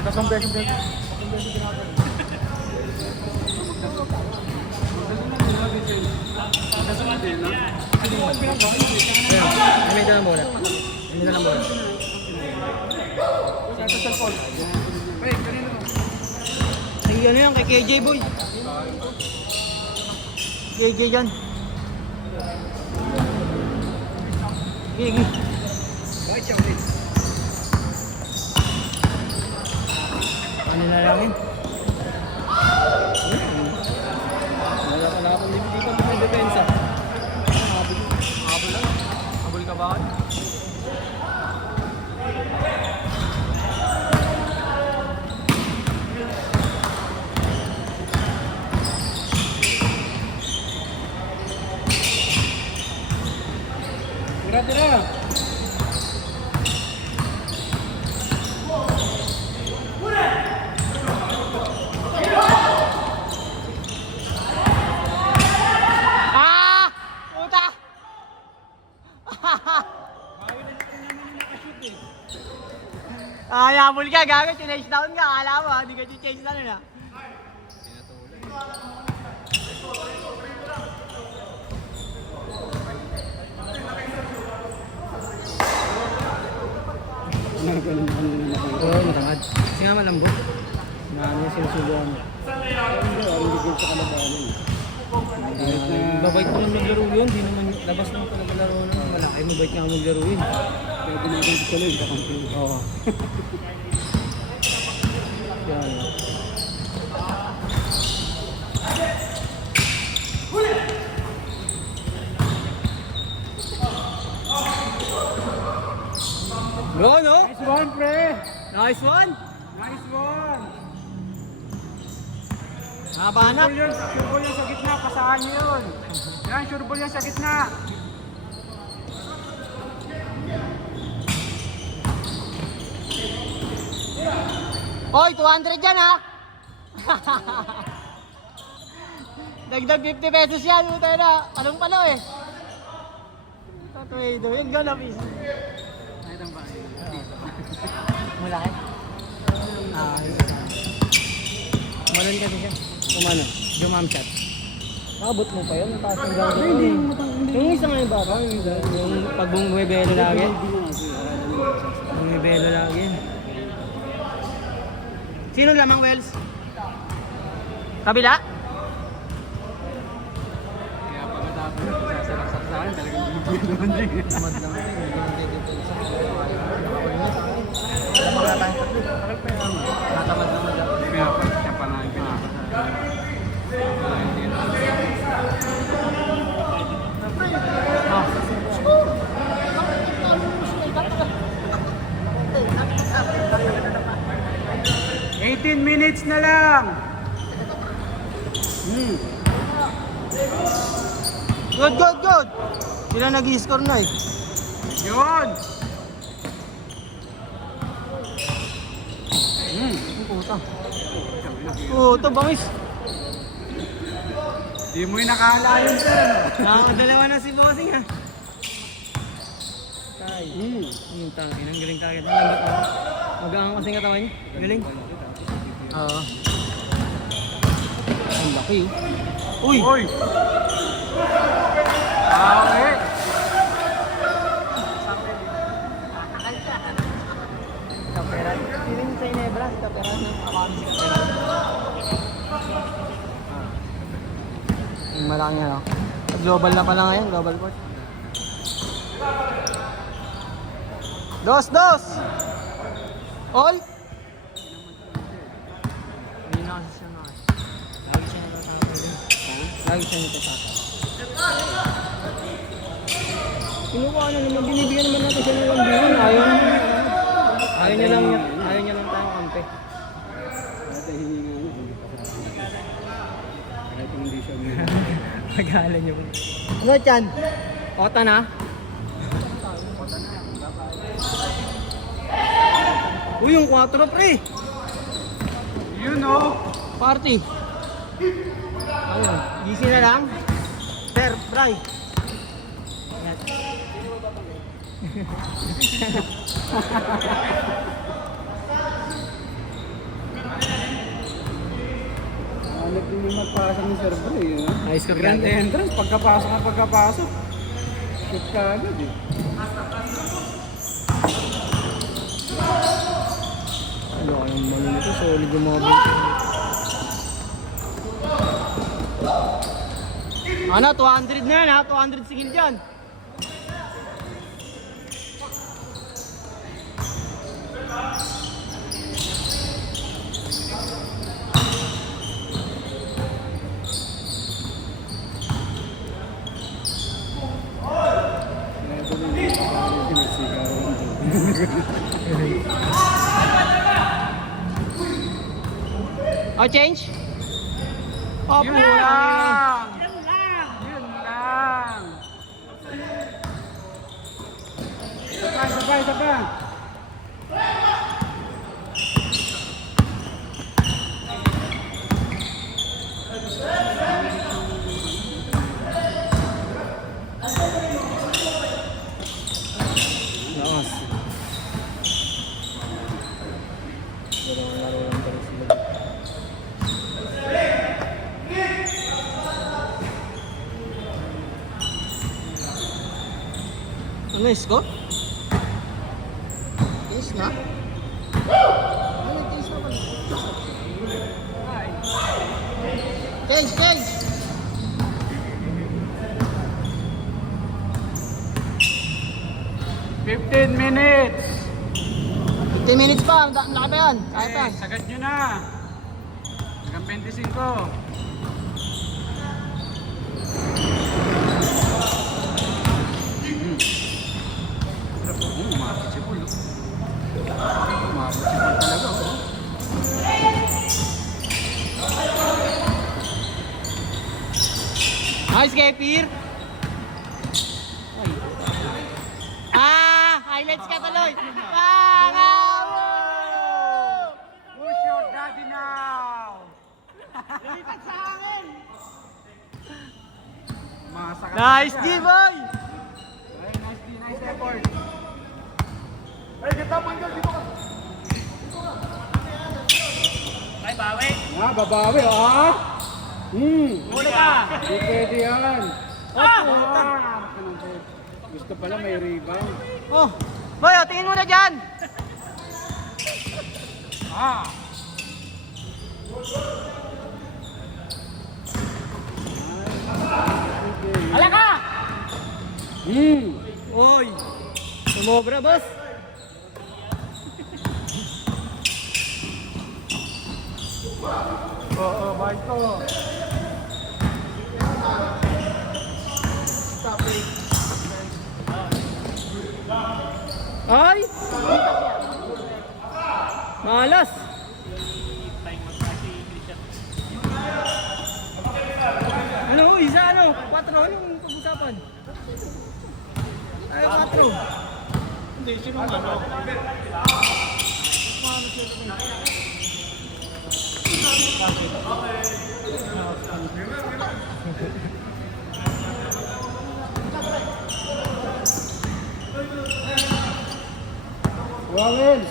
Kasang beses din. May dalang bola. May dalang bola. Ay, ano yan? Kay KJ boy. KJ yan. Gigi. Ano na lang yun? Wala ka na akong dito sa depensa. Habol lang. Habol ka ba? Tira. Puta! Yabol ka, gago, chase down ka, akala mo, hindi ka chase down na. Oo, matangad. Kasi nga malambot. Na ano yung sinusubuan mo. Hindi ko sa kalabahan yun. Babait ko lang maglaro yun. Di naman labas naman talaga laro na. Malaki, mabait nga maglaro yun. Kaya ginagawin ko lang yung kakampi. Oo. Yan. No, no? Nice one, pre! Nice one! Nice one! Nabanap! Sure ball yan sa gitna, pasahan nyo yun! Yan, sure ball yan sa gitna! Hoy, 200 yan ha! Dagdag 50 pesos yan, utay na! Palong-palo eh! Tatuido, yung ganapis! Malaki? Maroon kasi siya. Kumano? Jumam shot. Nakabot mo pa yun? Nataas ang gagawin. Yung isa nga yung baba. Yung pag bumibelo lagi. Bumibelo lagi. Sino lamang, Wells? Kabila? Kaya pagkatapos sasalaksak sa akin, talagang bumibelo naman din. Tamad naman din. Hindi naman dito sa natamad naman dyan. Kaya pa, siya pa lang pinapasal. Oh. 18 minutes na lang. Good. Sila nag-i-score na eh. Yun. Puta, bangis. Di mo yung nakala yun sir. Nakakadalawa na si Bossing ha. Yung tangin, ang galing kagad. Mag-aang kasing katawan niya. Galing. Oo. Ang laki. Uy! Okay. Kaperan. Sirin sa Inebra, si Kaperan na. Akami si Kaperan. Yung malaki ano. Global na pala ngayon, global court. Dos! All? Hindi na kasi siya na. Lagi siya natatapal din. Lagi siya natatapal. Kinukuha na naman, binibigyan naman natin siya ng lambihan. Ayaw niya lang tayong kampe. Kahit hininga niya, hindi pa sa kahit hindi siya magalan niyo. Ano yan? Ota na? Uy, yung 4 pre! You know! Party! Ayun, GC na lang. Sir, Bray! pagpasok ni Sir Bro eh. No? Ayos ka Grand entrance, pagkapasok. Shoot ka agad eh. Ano ka yung mali nito? Solid yung mga ball. Ano, 200 na yan ha? 200 sigil dyan. Oh, change? Oh, Yun pula! lang! Yun lang! Isa pa! Lakas. Dalawang laro lang pala sila. Ano yung score? Tiis na? Ano tiis na pala? Change! 15 minutes! 15 minutes pa, ang laki pa yan. Kaya pa. Sagad nyo na! Hanggang 25. Umabot si Paul. Umabot si Paul talaga. Nice, Kepir. Highlights ka tuloy. Push your daddy now! Lumipat sa akin. Masakit Nice, na. D-boy. Ay, nice effort. Ay, bawi. Babawi Muli ka. Di pwede yan. Puta. Gusto pala may rebound. Oh, boy, tingin mo na dyan. Hala ka. Oy. Sumobra, boss. Oo, bakit ko? Stop it. Ay! Malas! Ano? Isa ano? 4 yung pag-usapan? Ay, 4. Hindi, sino ano? Wawels!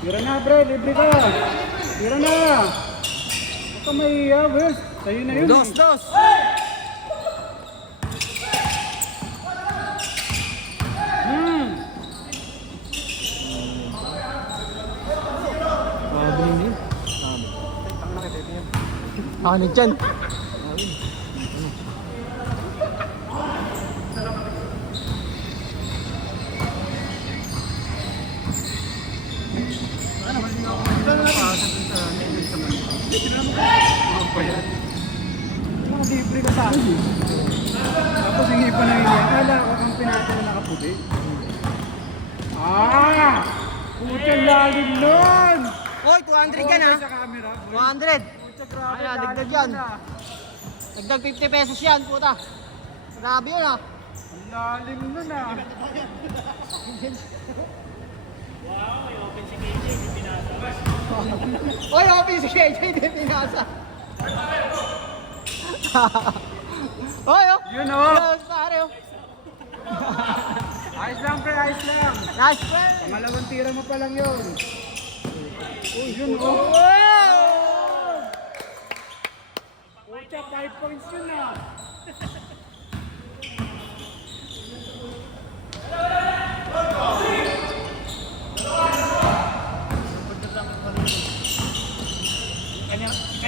Tira na, pre. Libre ka. Tira na. Huwag ka mahiya, Wels. Sa'yo na yun. Dos! Ano dyan? Mga libre ka sa akin. Tapos hindi pa na hindi. Akala ko kang pinata na nakaputi. Putang lalim nun! Oy, 200 yan ha! Sa camera. 200! Kaya, dagdag yan. Dagdag 50 pesos yan, puta. Grabe yun ha. Ang lalim nun Oy, open si KJ, hindi pinasa. Oy, oh. Yun oh. Yes, pare, oh. Ayos lang, pre. Ayos lang. Nice play. Malawang tira mo pa lang yun. Yun oh. Wow! points yun na.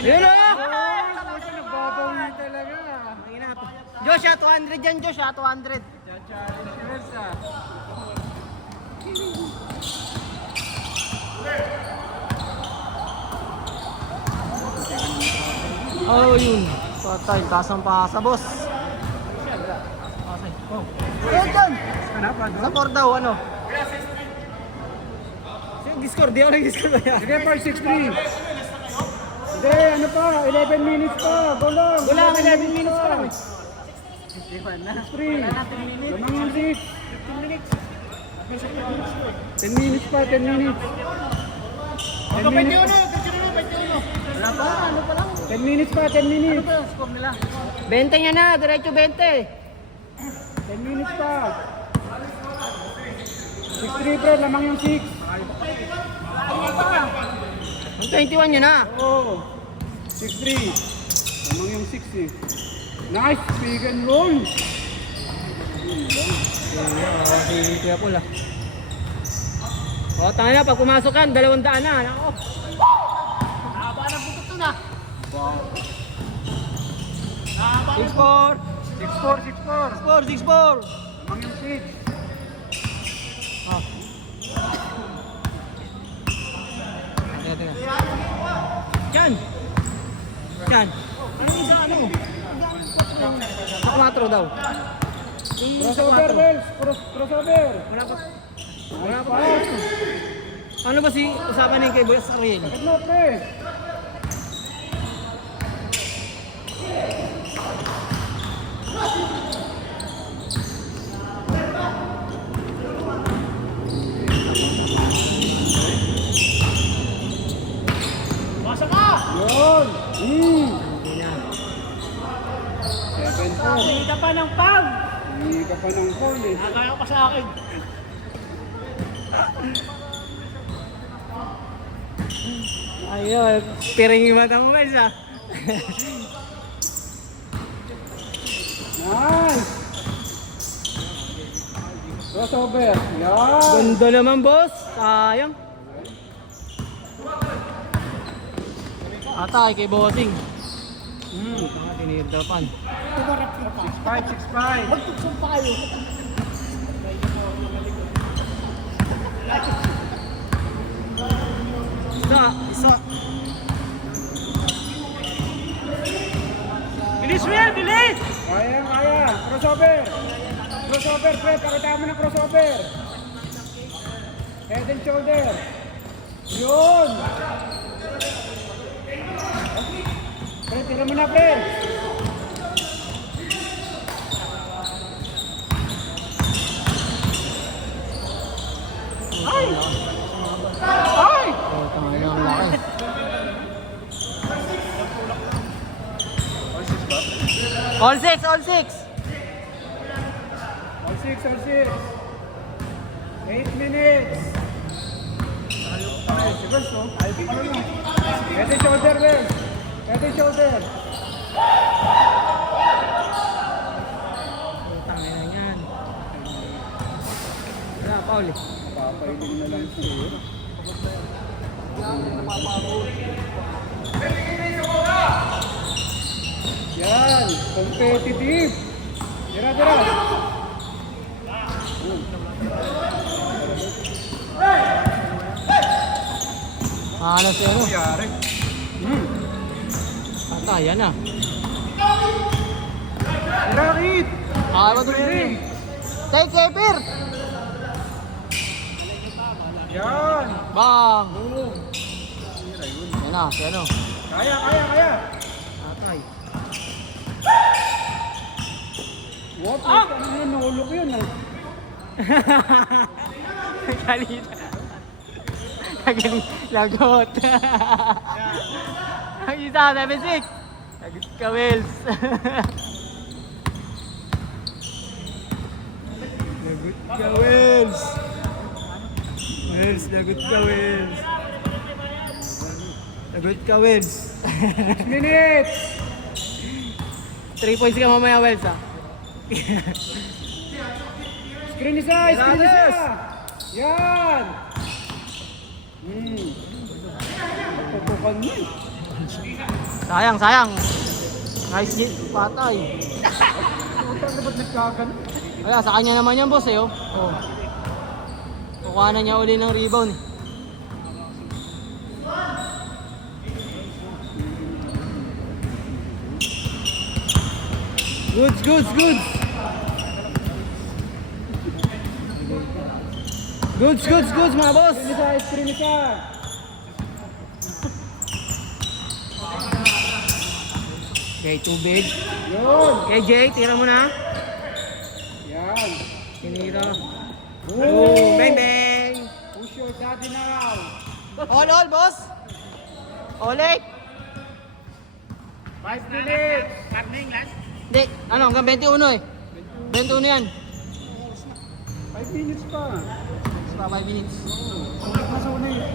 Yun o! Nagbabawi talaga. Josh, 200 yan, Josh, 200. Yes, Oh, yun. Patay, kasang-pasa, boss. Oh. Ayun dyan! Kenapa? Sa 4 daw, ano? Discord, di ako nag-discord ba yan? Sige, 4-6-3. Hindi, ano pa? 11 minutes pa. Go lang. Wala, 11 minutes pa lang. 6-3. Lamang yung 6. 10 minutes pa, 10 minutes. 10 minutes pa. Wala pa, ano pa lang? 10 minutes pa, 10 minutes. Score nila. 20 niya na, diretso 20. 10 minutes pa. 6-3 pre, lamang yung 6. Ang 21 niya na. Oo. 6-3. Lamang yung 6 eh. Nice, pick and roll. Si Kuya Paul ah. O, tanga na, pag pumasok ka, 200 na. Nako. Haba na puto to na. 6-4. 6-4, 6-4. 6-4. Lamang yung 6. Ah. Teka. Yan. Yan. Ano isa ano? Sa 4 daw. Crossover, Wells. Crossover. Wala pa. Wala pa. Ano ba si usapan ng kay Boy Saril? Bakit mo, pre? Basa ka! Yun. Hindi na. 7-4. Hindi ka pa ng pag! Hindi ka pa ng call eh. Nakakaya pa sa akin. Ayun, piring yung mata mo, Wells ah. Nice. Crossover. Yan. Ganda naman, boss. Sayang. Atay kay Bossing. Tanga tinirdapan. 6-5, 6-5. Magtuksong pa kayo. Isa. Bilis, Will! Bilis! Kaya, kaya. Crossover. Crossover, pre. Pakita mo ng crossover. Head and shoulder. Yun. Pre, tira mo na, pre. Ay! Ay! Oh, tanga na ang laki. All six, all six. All 6, all 6. 8 minutes. Head and shoulder, Will. Head and shoulder. Tanga na yan. Wala, Paul eh. Papailing na lang siya. Yan, competitive. Tira, tira. Ano si ano? Yari. Patay, yan ah. Tira, Kit. Ano to yun? Take Kepir! Yan. Bang! Boom. Yan na, si ano? Kaya, kaya, kaya. Patay. What? Ano yun? Nahulog yun ah. Kalita. Nagaling. Lagot. Ang isa, 7-6. Lagot ka, Wells. Lagot ka, Wells. Wells, lagot ka, Wells. Lagot ka, Wells. 6 minutes. 3 points ka mamaya, Wells, ha? Screen isa, screen isa. Yan. Tutukan mo. Sayang, sayang. Nice hit, patay. Puta na ba't nagkagan? Wala, sa kanya naman yan, boss, eh, oh. Oh. Kukuha na niya uli ng rebound. Goods, goods, goods. Goods, goods, goods, mga boss. Screen isa, screen isa. Okay, tubig. Yun. Okay, Jay, tira mo na. Yan. Tinira. Oh. Oh, bang, bang. Push your daddy now. All, boss. Oleg. 5 minutes. Hindi, ano, hanggang 21 eh. 21 yan. 5 minutes pa. Basta 5 minutes. Nasa una yun.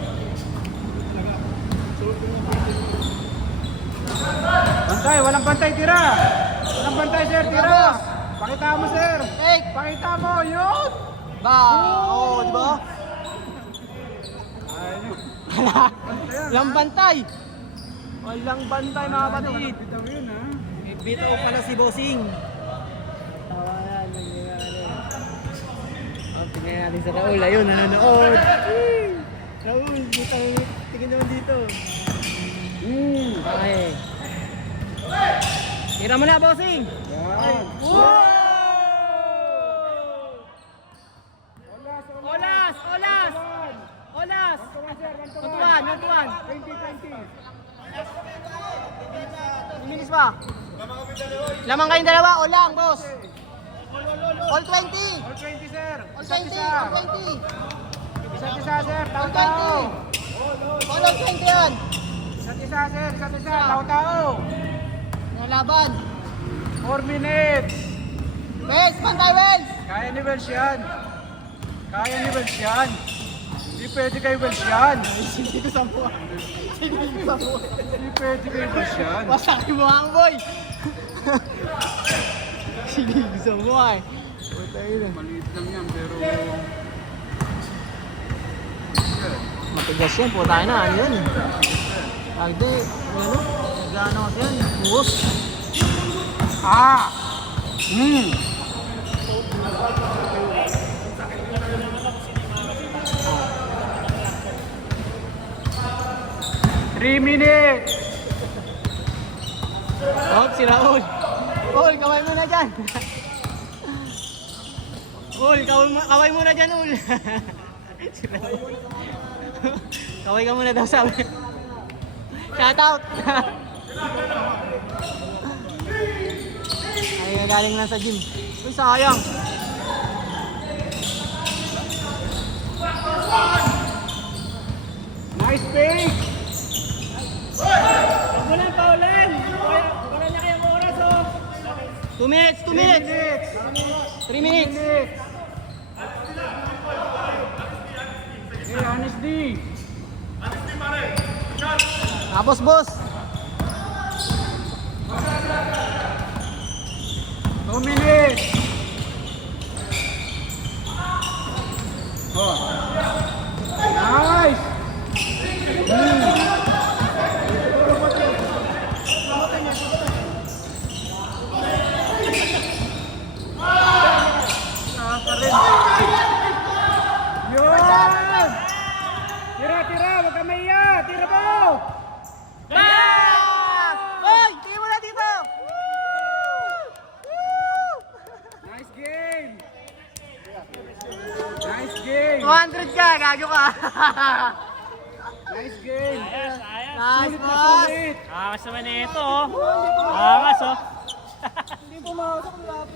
Bantay, walang bantay, tira. Walang bantay, sir, tira. Pakita mo, sir. Hey! Pakita mo, yun. Ba, oo, di ba? Walang bantay. Walang bantay, mga kapatid. Bitaw yun, ha. Bitaw pala si Bossing. Tawanan, tingnan natin sa Raul. Ayun, nanonood. Raul, tingin naman dito. Okay. Tira mo na, Bossing. Yan. Wow! Olas, Olas! Olas! Olas! Tuwan, sir, Mantuan, mantuan. 20-20. Bilis pa. Lamang kayong dalawa, o lang, boss. All 20. All 20, sir. All Isa't 20. isa. All 20. Isa't isa, sir. All Tao-tao. 20. All 20 yan. Isa't isa, sir. Isa't isa. Tao-tao. Nalaban. 4 minutes. Wes, pantay, Wes. Kaya ni Welsh yan. Kaya ni Welsh yan. Hindi pwede kay Welsh yan. Hindi ko sampu. Hindi ko sampu. Hindi pwede kay Welsh yan. Masakin mo ang boy. Hindi ko sampu ay. Putay na. Maliit lang yan, pero... Matigas yan, putay na. Ano yan? Agde, ano? Nagano kasi yan. Buhos. Ah! 3 minutes! Oh, si Raul. Ul, kaway mo na dyan. Ul, kaway mo na dyan, Ul. Si Raul. Kaway ka muna daw, sabi. Shout out. Ay, galing lang sa gym. Uy, sayang. Nice pace! Wala pa ulan. Wala na kayang oras, oh. 2 minutes, 2 minutes. 3 minutes. Hey, Honest D! Tapos, boss. 2 minutes! Oh. Nice! Yun! Tira, tira! Huwag ka maiya! Tira mo! Bam! Hoy, tingin mo na dito. Nice game! Nice game! 200 ka, gago ka. Nice game! Nice, Sulit na boss. sulit! Angas naman na ito, oh. Angas, oh. Hindi pumasok,